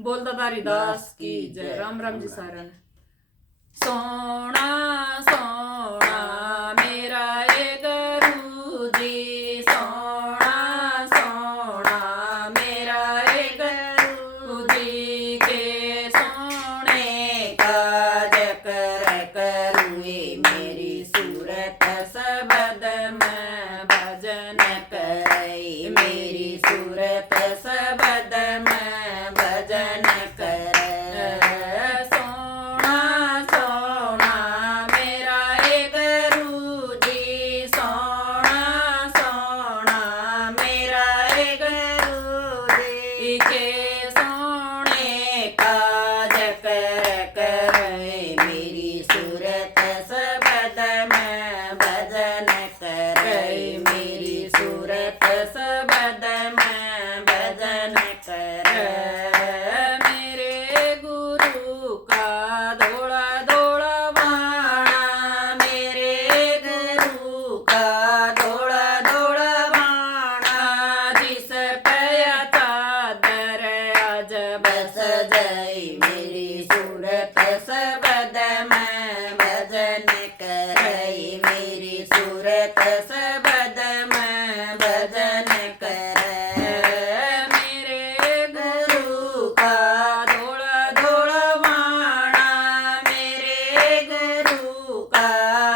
बोल दादा हरिदास की जय। राम राम जी सारन। सोना सोना मेरा ए गुरु जी, सोना सोना मेरा ए गुरु जी के सोने काज कर करुए मेरी सूरत सबद में भजन करे, मेरी सूरत सबद में भजन करे। सोना सोना मेरा ए गुरु जी, सोना सोना मेरा ए गुरु जी के सोने काज कर करे, मेरी सूरत सबद में भजन करे, मेरी सूरत सबद में भजन करे। मेरे गुरु का धोला धोला बाणा, मेरे गुरु का धोला धोला बाणा, जिस पया चादर आज बस जाई, मेरी सूरत सबद में भजन करई, मेरी सूरत सबद में भजन करे। मेरे गुरु का धोला धोला बाणा, मेरे गुरु का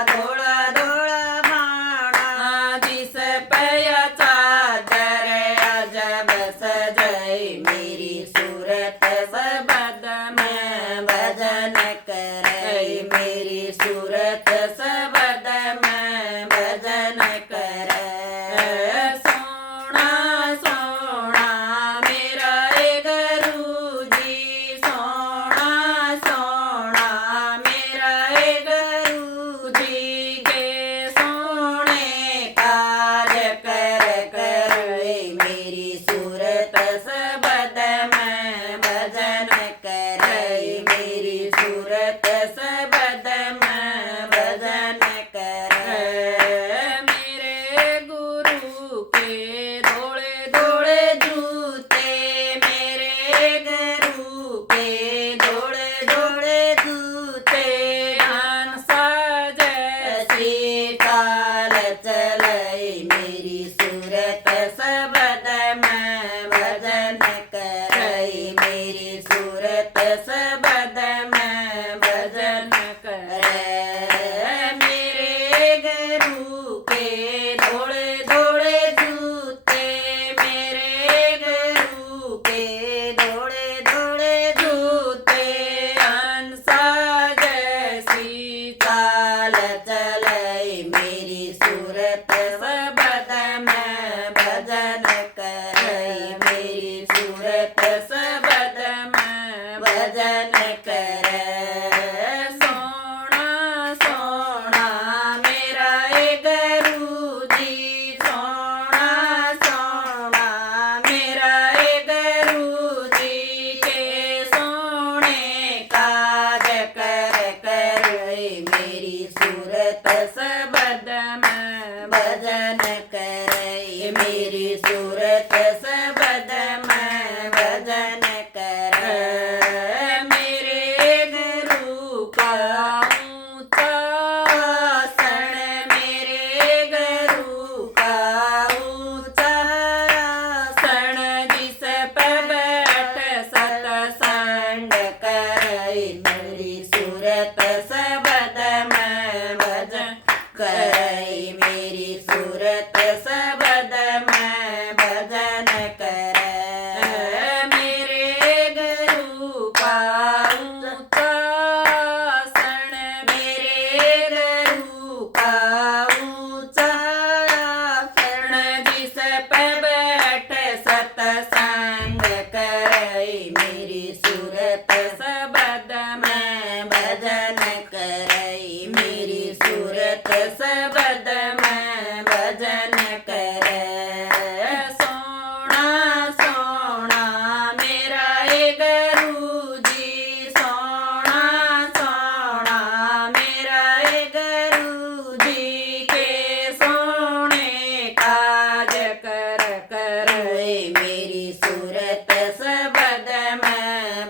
धोला धोला बाणा, जिस पया चादर आज बस जाई, मेरी सूरत सबद में भजन करे, मेरी सूरत सबद में भजन करे। सोना सोना मेरा ए गुरु जी, सोना सोना मेरा ए गुरु जी के सोने काज कर करे, मेरी सूरत सबद में भजन करे, मेरी सूरत सबद में भजन करे। मेरे गुरु के धोले धोले जूते, मेरे गुरु के धोले धोले जूते, हंसा जैसी चाल चलाई, मेरी सूरत सबद में भजन करई, मेरी सूरत सबद में भजन करे। मेरे गुरु के धोले धोले जूते, मेरे गुरु के धोले धोले जूते, हंसा जैसी चाल चलाई, मेरी सूरत सबद में भजन करई, मेरी सूरत सबद में भजन करे। सोना सोना मेरा ए गुरु जी, सोना सोना मेरा ए गुरु जी के सोने काज कर करे, मेरी सूरत सबद में भजन करे, मेरी सूरत सबद में भजन करे। मेरे गुरु का ऊंचा आसन, मेरे गुरु का ऊंचा आसन, जिस पर बैठ सत्संग करई, मेरी सूरत सबद में भजन करई, मेरी सूरत सबद में भजन करे। मेरे गुरु का ऊंचा आसन, मेरे गुरु का ऊंचा आसन, जिस पर बैठ सत्संग करई, मेरी सूरत सबद में भजन करई, मेरी सूरत सबद में भजन करे। सोना सोना मेरा ए गुरु जी, सोना सोना मेरा ए गुरु जी के सोने काज कर करे, मेरी सूरत सबद में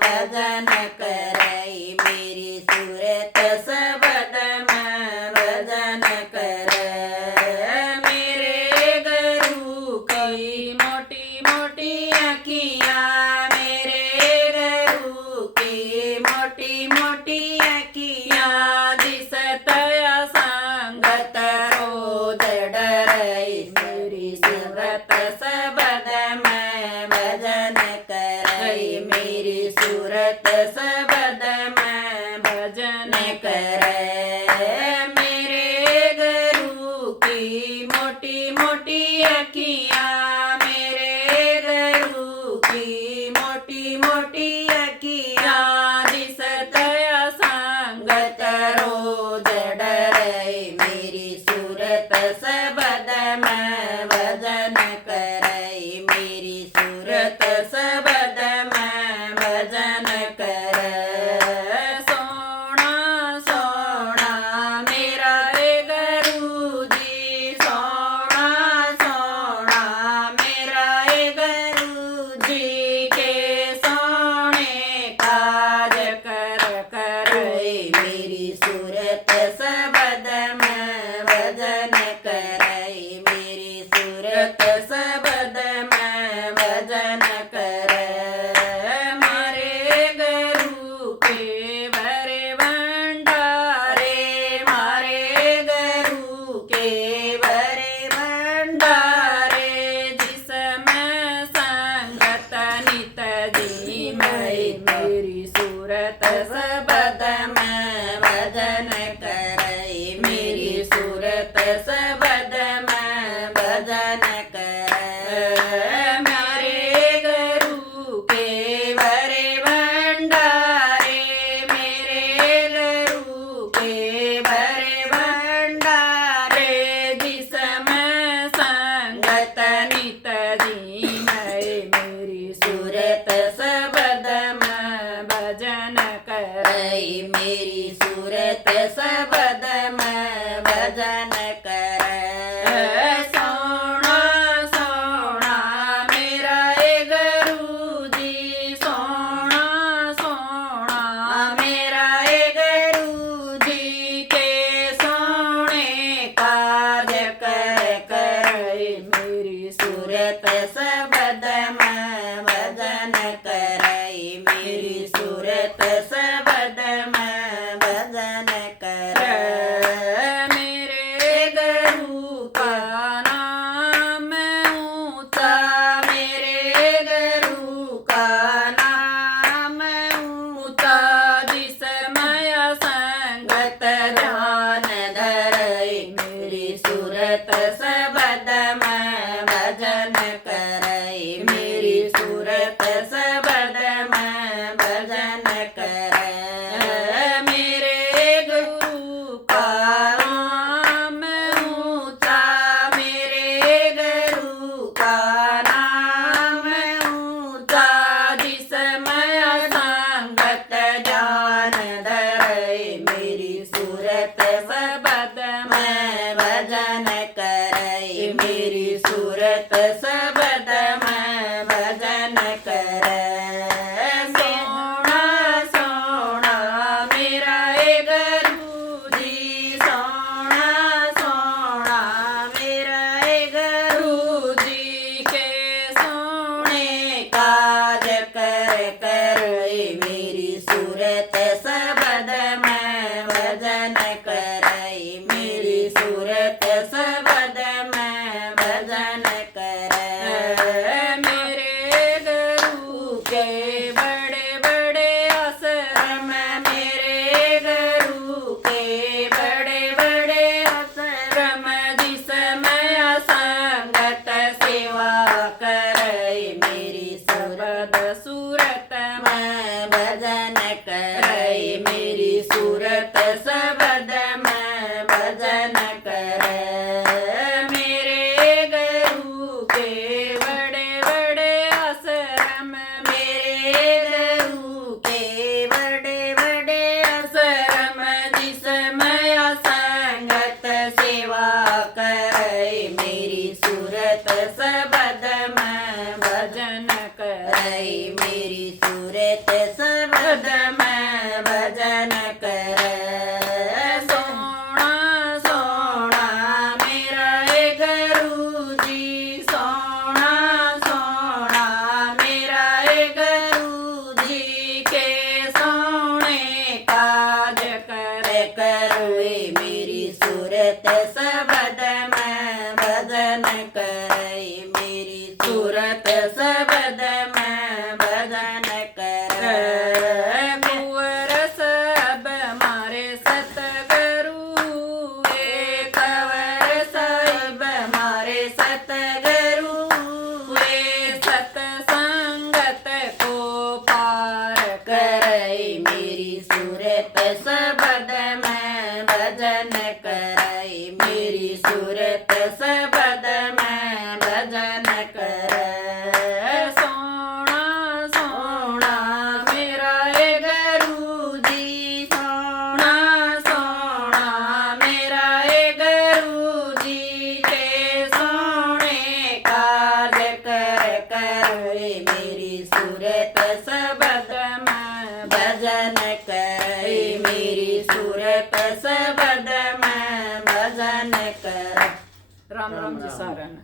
करई मेरी सूरत सबद मैं भजन करे मेरे गुरु की मोटी मोटी अखियाँ मेरे गुरु की मोटी मोटी अखियाँ दिसत संगत रोज डरई मेरी सूरत सबद मैं भजन करई मेरी सूरत सबद मैं भजन कर सोना सोना मेरा गुरु जी सोना सोना मेरा गुरु जी के सोने काज कर करई मेरी सूरत सबद मैं भजन करई मेरी सूरत सबद मैं भजन कर मारे गुरु के भरे भंडारे मारे गुरु के भरे भंडारे जिसमें संगत नित दी मई मेरी सूरत सबद मैं भजन करई मेरी सूरत सबद मैं भजन कर मारे गुरु के भरे भंडारे मेरे गुरु के भरे भंडारे जिसमें संगत नित दी मई मेरी सूरत सबद मैं भजन करई मेरी सूरत सबद मैं भजन कर सोना सोना मेरा गुरु जी सोना सोना मेरा गुरु जी के सोने काज कर करई मेरी सूरत सबद मैं भजन करई मेरी सूरत सबद मैं भजन कर मेरे गुरु का नाम ऊंचा मेरे गुरु का नाम ऊंचा जिसमय संगत ध्यान धरई मेरी सूरत सबद मैं भजन करई मेरी सूरत सबद मैं भजन कर मेरे गुरु का नाम ऊंचा मेरे गुरु का नाम ऊंचा जिसमय संगत ज्ञान धरई मेरी सूरत सबद मैं भजन करई मेरी सूरत सबद मैं भजन कर सोना सोना मेरा गुरु जी सोना सोना मेरा गुरु जी के सोने काज कर करई मेरी सूरत सबद मैं भजन करई मेरी सूरत सबद मैं भजन कर मेरे गुरु के बड़े बड़े आश्रम मेरे गुरु के बड़े बड़े आश्रम जिसमय संगत सेवा करई मेरी सबद सूरत मैं भजन करई मेरी सूरत सबद मैं भजन कर मेरे गुरु के बड़े बड़े आश्रम मेरे गुरु के बड़े बड़े आश्रम जिसमय संगत सेवा करई मेरी सूरत सबद मैं भजन करई मेरी सूरत सबद मैं भजन कर सोना सोना मेरा गुरु जी सोना सोना मेरा गुरु जी के सोने काज कर करई मेरी सूरत सबद मैं भजन करई मेरी सूरत सबद मैं भजन ਕੁਵਰ ਸਭ ਮਾਰੇ ਸਤਿਗੁਰੂ ਏ ਕਵਰ ਸਭ ਮਾਰੇ ਸਤਿਗੁਰੂ ਏ ਸਤ ਸੰਗਤ ਕੋ ਪਾਰ ਕਰਈ ਮੇਰੀ ਸੂਰਤ ਸਬਦ ਮੈਂ ਭਜਨ ਕਰਈ ਮੇਰੀ ਸੂਰਤ ਸਬਦ ਮੈਂ ਭਜਨ ਕਰੈ ਸੋਹਣਾ ਸੋਹਣਾ ਮੇਰਾ ਏ ਗੁਰੂ ਜੀ ਸੋਹਣਾ ਸੋਹਣਾ ਮੇਰਾ ਏ ਗੁਰੂ ਜੀ ਕੇ ਸੋਹਣੇ ਕਾਰਜ ਕਰ ਕਰੈ ਮੇਰੀ ਸੂਰਤ ਸਬਦ ਮੈਂ ਭਜਨ ਕਰੈ ਮੇਰੀ ਸੂਰਤ ਸਬਦ ਮੈਂ ਭਜਨ ਕਰ। ਰਾਮ ਰਾਮ ਜੀ ਸਾਰਿਆਂ ਨੂੰ।